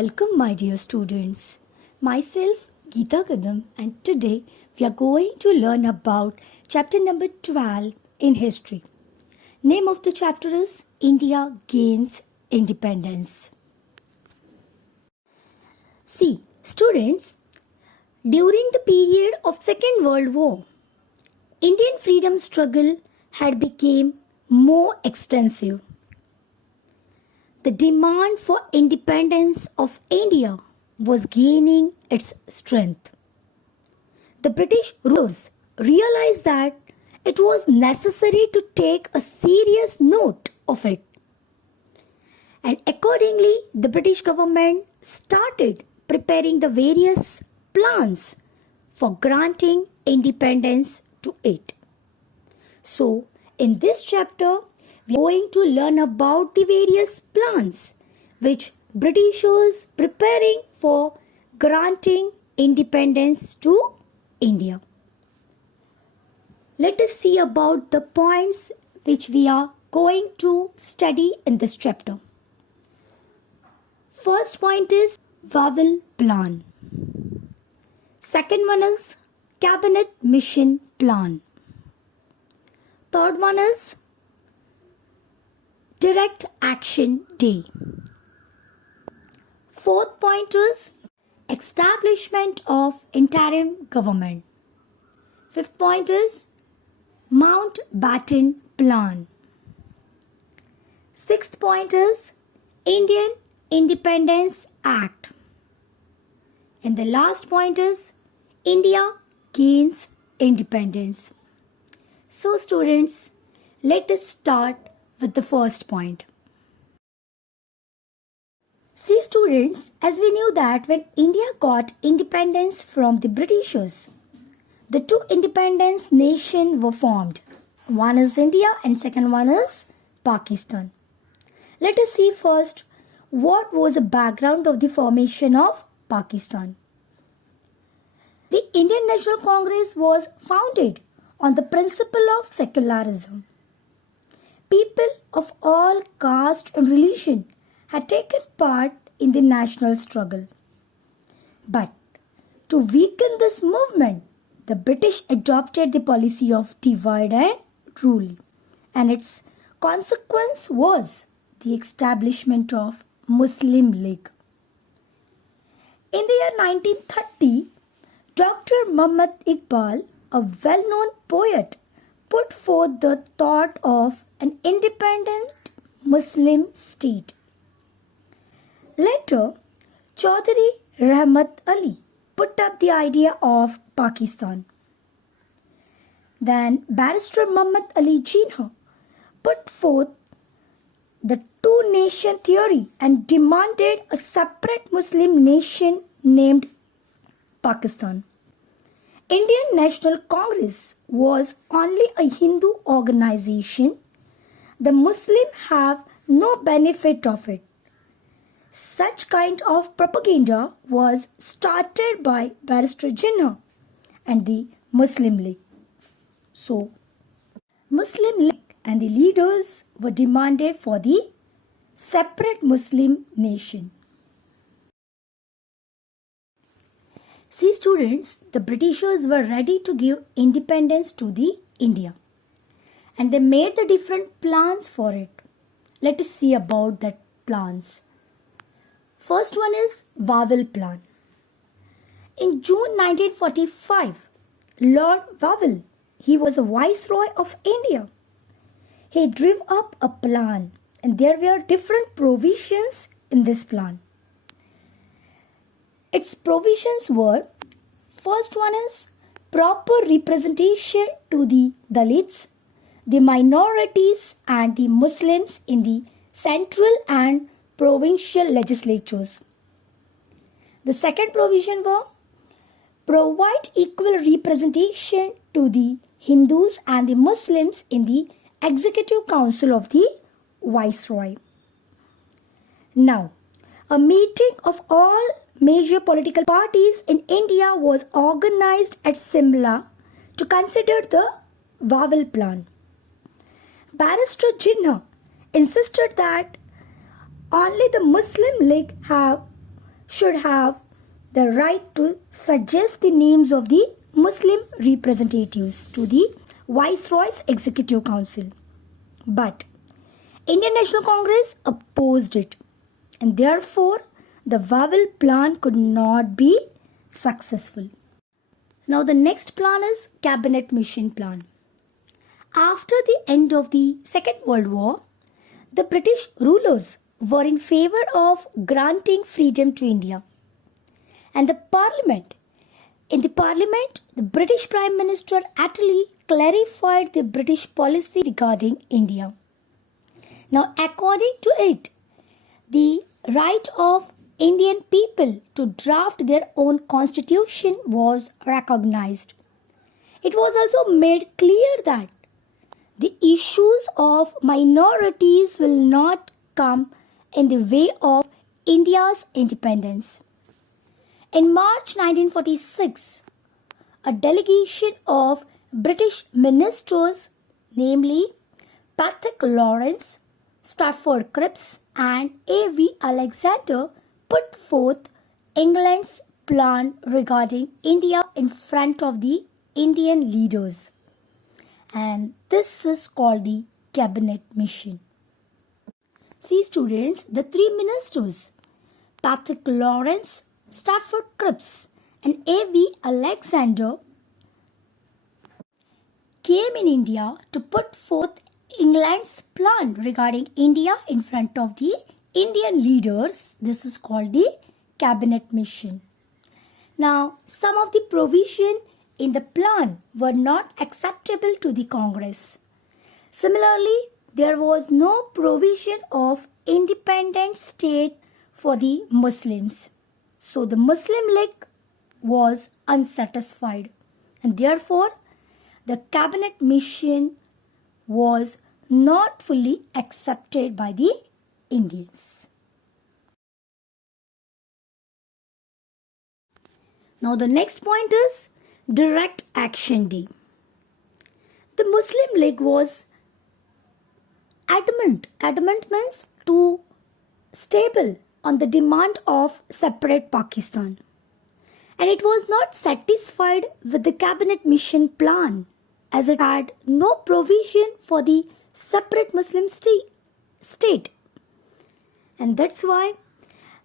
Welcome, my dear students. Myself, Geeta Kadam, and today we are going to learn about chapter number 12 in history. Name of the chapter is India Gains Independence. See, students, during the period of Second World War, Indian freedom struggle had become more extensive. The demand for independence of India was gaining its strength. The British rulers realized that it was necessary to take a serious note of it. And accordingly, the British government started preparing the various plans for granting independence to it. So, in this chapter, we are going to learn about the various plans which Britishers preparing for granting independence to India. Let us see about the points which we are going to study in this chapter. First point is VIII Plan. Second one is Cabinet Mission Plan. Third one is Direct Action Day. Fourth point is Establishment of Interim Government. Fifth point is Mountbatten Plan. Sixth point is Indian Independence Act. And the last point is India Gains Independence. So students, let us start with the first point. See students, as we knew that when India got independence from the Britishers, the two independence nations were formed. One is India and second one is Pakistan. Let us see first what was the background of the formation of Pakistan. The Indian National Congress was founded on the principle of secularism. People of all caste and religion had taken part in the national struggle. But to weaken this movement, the British adopted the policy of divide and rule, and its consequence was the establishment of Muslim League. In the year 1930, Dr. Muhammad Iqbal, a well-known poet, put forth the thought of an independent Muslim state. Later, Chaudhry Rahmat Ali put up the idea of Pakistan. Then Barrister Muhammad Ali Jinnah put forth the two-nation theory and demanded a separate Muslim nation named Pakistan. Indian National Congress was only a Hindu organization. The Muslims have no benefit of it. Such kind of propaganda was started by Barrister Jinnah and the Muslim League. So, Muslim League and the leaders were demanded for the separate Muslim nation. See students, the Britishers were ready to give independence to the India. And they made the different plans for it. Let us see about that plans. First one is VIII Plan. In June 1945, Lord VIII, he was a Viceroy of India. He drew up a plan and there were different provisions in this plan. Its provisions were, first one is proper representation to the Dalits, the minorities and the Muslims in the central and provincial legislatures. The second provision were provide equal representation to the Hindus and the Muslims in the Executive Council of the Viceroy. Now, a meeting of all major political parties in India was organized at Simla to consider the VIII Plan. Barrister Jinnah insisted that only the Muslim League have should have the right to suggest the names of the Muslim representatives to the Viceroy's Executive Council. But Indian National Congress opposed it, and therefore the VIII plan could not be successful. Now the next plan is Cabinet Mission Plan. After the end of the Second World War, the British rulers were in favor of granting freedom to India. And in the Parliament, the British Prime Minister Attlee clarified the British policy regarding India. Now, according to it, the right of Indian people to draft their own constitution was recognized. It was also made clear that the issues of minorities will not come in the way of India's independence. In March 1946, a delegation of British ministers, namely Patrick Lawrence, Stafford Cripps, and A.V. Alexander, put forth England's plan regarding India in front of the Indian leaders. And this is called the Cabinet Mission. See students, the three ministers, Patrick Lawrence, Stafford Cripps, and A.V. Alexander, came in India to put forth England's plan regarding India in front of the Indian leaders. This is called the Cabinet Mission. Now, some of the provision in the plan were not acceptable to the Congress. Similarly, there was no provision of independent state for the Muslims. So the Muslim League was unsatisfied, and therefore the Cabinet Mission was not fully accepted by the Indians. Now the next point is Direct Action Day. The Muslim League was adamant means to stable on the demand of separate Pakistan, and it was not satisfied with the Cabinet Mission plan as it had no provision for the separate Muslim state. And that's why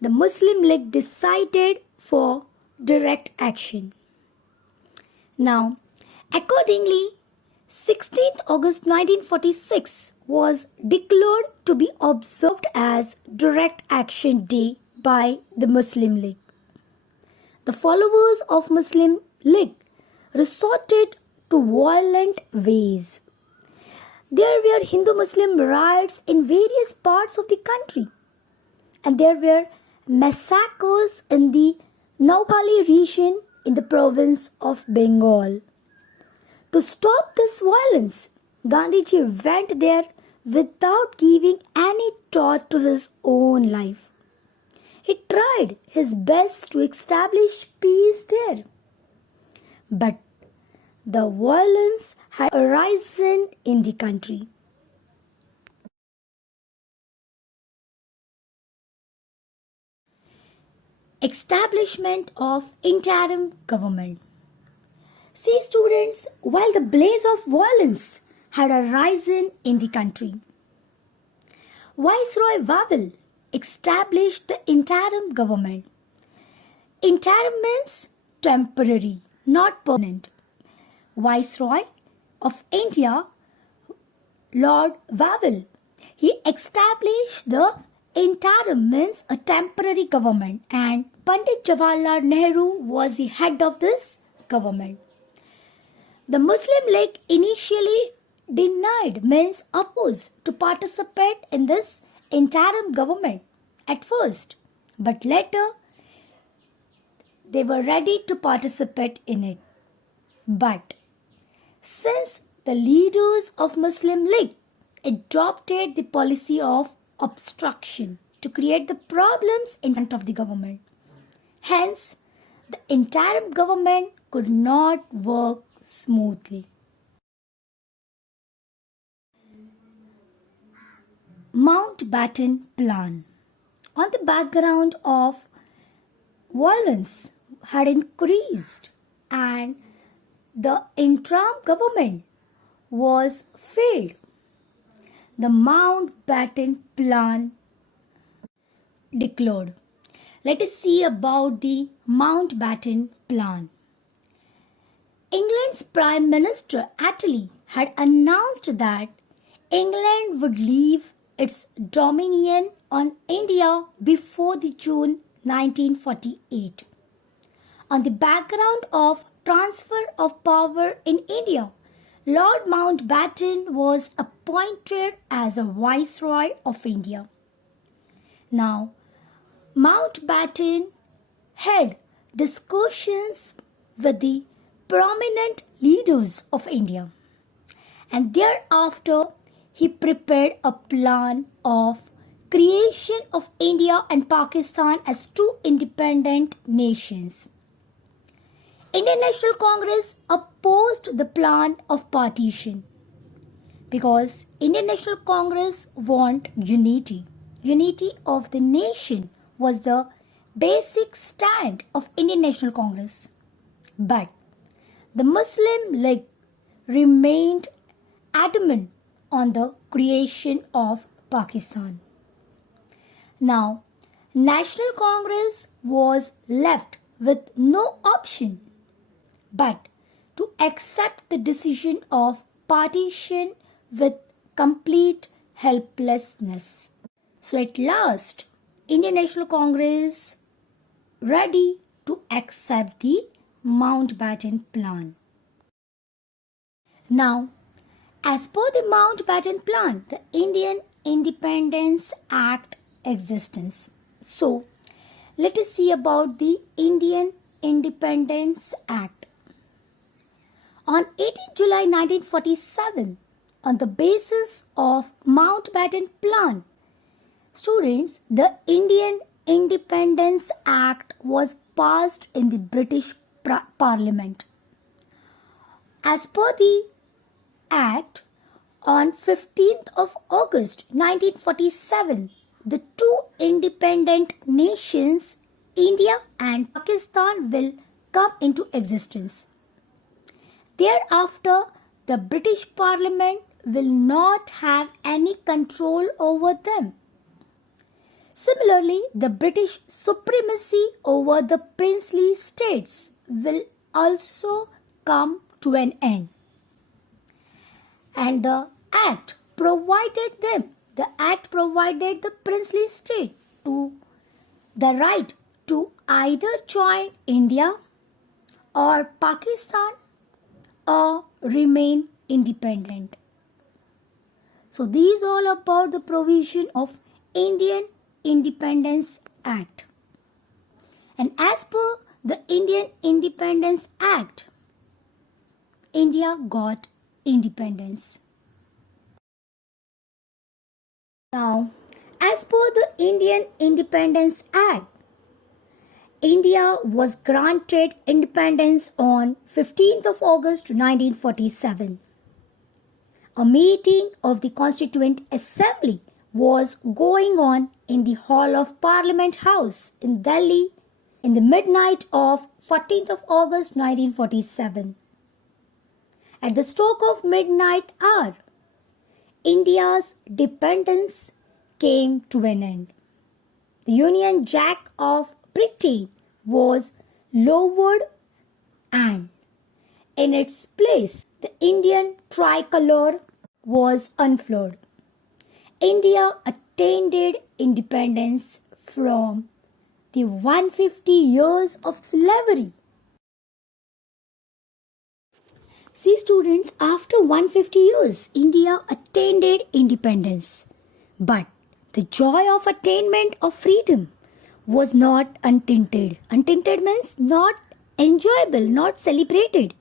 the Muslim League decided for direct action. Now, accordingly, 16th August 1946 was declared to be observed as Direct Action Day by the Muslim League. The followers of Muslim League resorted to violent ways. There were Hindu-Muslim riots in various parts of the country, and there were massacres in the Noakhali region in the province of Bengal. To stop this violence, Gandhiji went there without giving any thought to his own life. He tried his best to establish peace there. But the violence had arisen in the country. Establishment of interim government. See students, while the blaze of violence had arisen in the country, Viceroy VIII established the interim government. Interim means temporary, not permanent. Viceroy of India, Lord VIII, he established the interim means a temporary government, and Pandit Jawaharlal Nehru was the head of this government. The Muslim League initially denied, means opposed, to participate in this interim government at first, but later they were ready to participate in it. But since the leaders of Muslim League adopted the policy of obstruction to create the problems in front of the government, hence the interim government could not work smoothly. Mountbatten Plan. On the background of violence had increased and the interim government was failed. The Mountbatten Plan declared. Let us see about the Mountbatten Plan. England's Prime Minister Attlee had announced that England would leave its dominion on India before the June 1948. On the background of transfer of power in India, Lord Mountbatten was appointed as a Viceroy of India. Now, Mountbatten had discussions with the prominent leaders of India, and thereafter he prepared a plan of creation of India and Pakistan as two independent nations. Indian National Congress opposed the plan of partition because Indian National Congress want unity. Unity of the nation was the basic stand of Indian National Congress. But the Muslim League remained adamant on the creation of Pakistan. Now, National Congress was left with no option but to accept the decision of partition with complete helplessness. So at last, Indian National Congress ready to accept the Mountbatten Plan. Now, as per the Mountbatten Plan, the Indian Independence Act existence. So, let us see about the Indian Independence Act. On 18 July 1947, on the basis of Mountbatten Plan, students, the Indian Independence Act was passed in the British Parliament. As per the Act, on 15th of August 1947, the two independent nations, India and Pakistan, will come into existence. Thereafter, the British Parliament will not have any control over them. Similarly, the British supremacy over the princely states will also come to an end. And the Act provided the princely state to the right to either join India or Pakistan or remain independent. So these all about the provision of Indian Independence Act. And as per the Indian Independence Act, India got independence. Now, as per the Indian Independence Act, India was granted independence on 15th of August 1947. A meeting of the Constituent Assembly was going on in the Hall of Parliament House in Delhi in the midnight of 14th of August 1947. At the stroke of midnight hour, India's dependence came to an end. The Union Jack of Britain was lowered and in its place the Indian tricolor was unfurled. India attained independence from the 150 years of slavery. See students, after 150 years, India attained independence. But the joy of attainment of freedom was not untinted. Untinted means not enjoyable, not celebrated.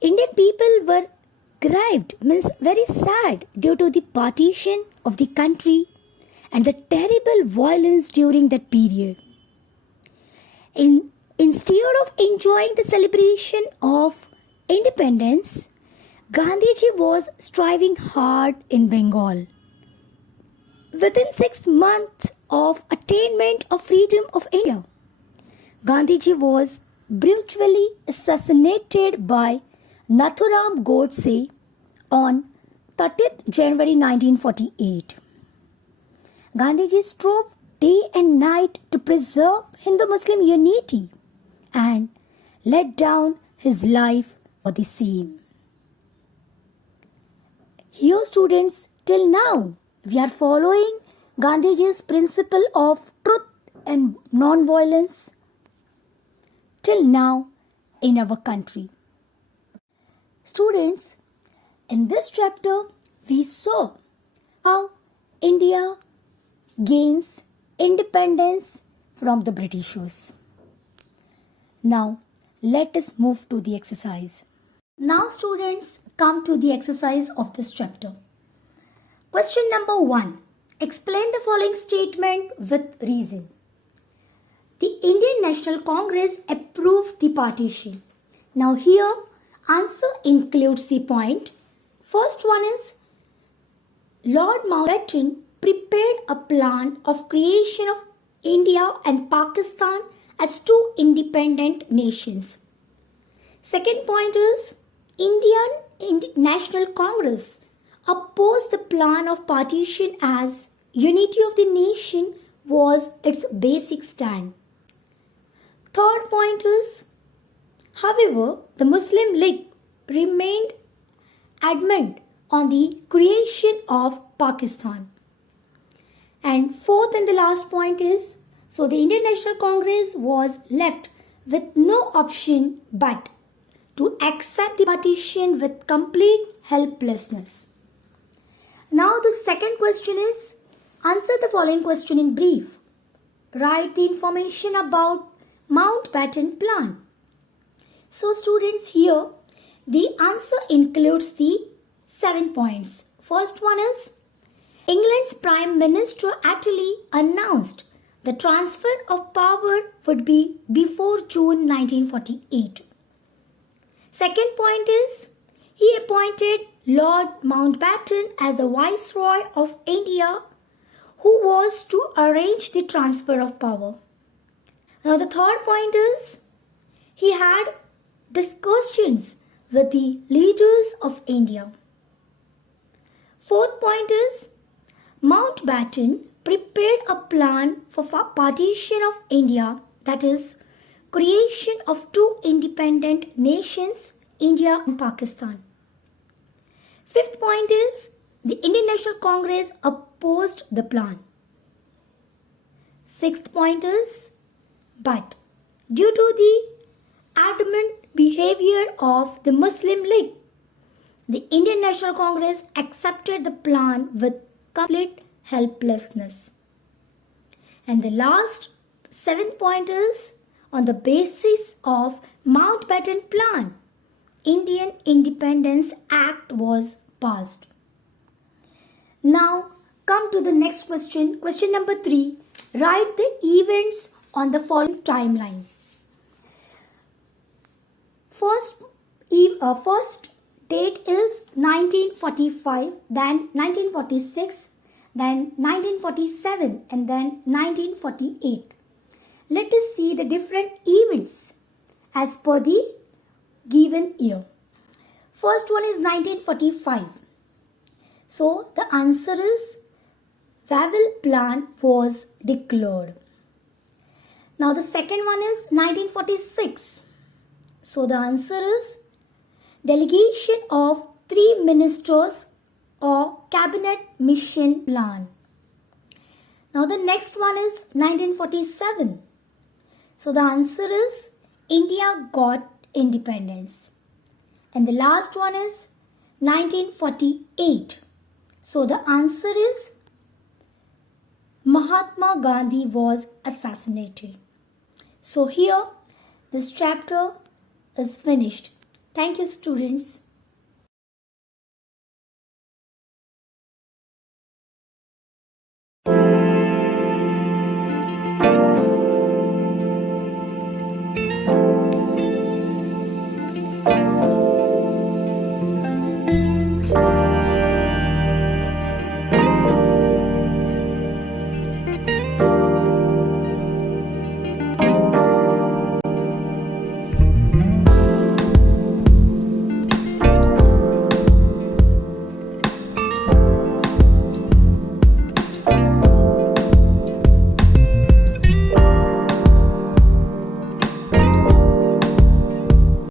Indian people were grieved, means very sad, due to the partition of the country and the terrible violence during that period. Instead of enjoying the celebration of independence, Gandhiji was striving hard in Bengal. Within 6 months of attainment of freedom of India, Gandhiji was brutally assassinated by Nathuram Godse on 30th January 1948. Gandhiji strove day and night to preserve Hindu-Muslim unity and laid down his life for the same. Here, students, till now, we are following Gandhiji's principle of truth and non-violence till now in our country. Students, in this chapter, we saw how India gains independence from the Britishers. Now, let us move to the exercise. Now, students, come to the exercise of this chapter. Question number 1. Explain the following statement with reason. The Indian National Congress approved the partition. Now here, answer includes the point. First one is, Lord Mountbatten prepared a plan of creation of India and Pakistan as two independent nations. Second point is, Indian National Congress opposed the plan of partition as unity of the nation was its basic stand. Third point is, however, the Muslim League remained adamant on the creation of Pakistan. And fourth and the last point is, so the Indian National Congress was left with no option but to accept the partition with complete helplessness. Now the second question is, answer the following question in brief. Write the information about Mountbatten plan. So students, here the answer includes the 7 points. First one is, England's Prime Minister Attlee announced the transfer of power would be before June 1948. Second point is, he appointed Lord Mountbatten as the Viceroy of India, who was to arrange the transfer of power. Now the third point is, he had discussions with the leaders of India. Fourth point is, Mountbatten prepared a plan for partition of India, that is, creation of two independent nations, India and Pakistan. Fifth point is, the Indian National Congress opposed the plan. Sixth point is, but due to the adamant behavior of the Muslim League, the Indian National Congress accepted the plan with complete helplessness. And the last 7th point is, on the basis of Mountbatten plan, Indian Independence Act was passed. Now come to the next question. Question number 3. Write the events on the following timeline. First date is 1945, then 1946, then 1947, and then 1948. Let us see the different events as per the given year. First one is 1945. So the answer is, VIII plan was declared. Now the second one is 1946. So the answer is, delegation of 3 ministers or cabinet mission plan. Now the next one is 1947. So the answer is, India got independence. And the last one is 1948. So the answer is, Mahatma Gandhi was assassinated. So here this chapter is finished. Thank you, students.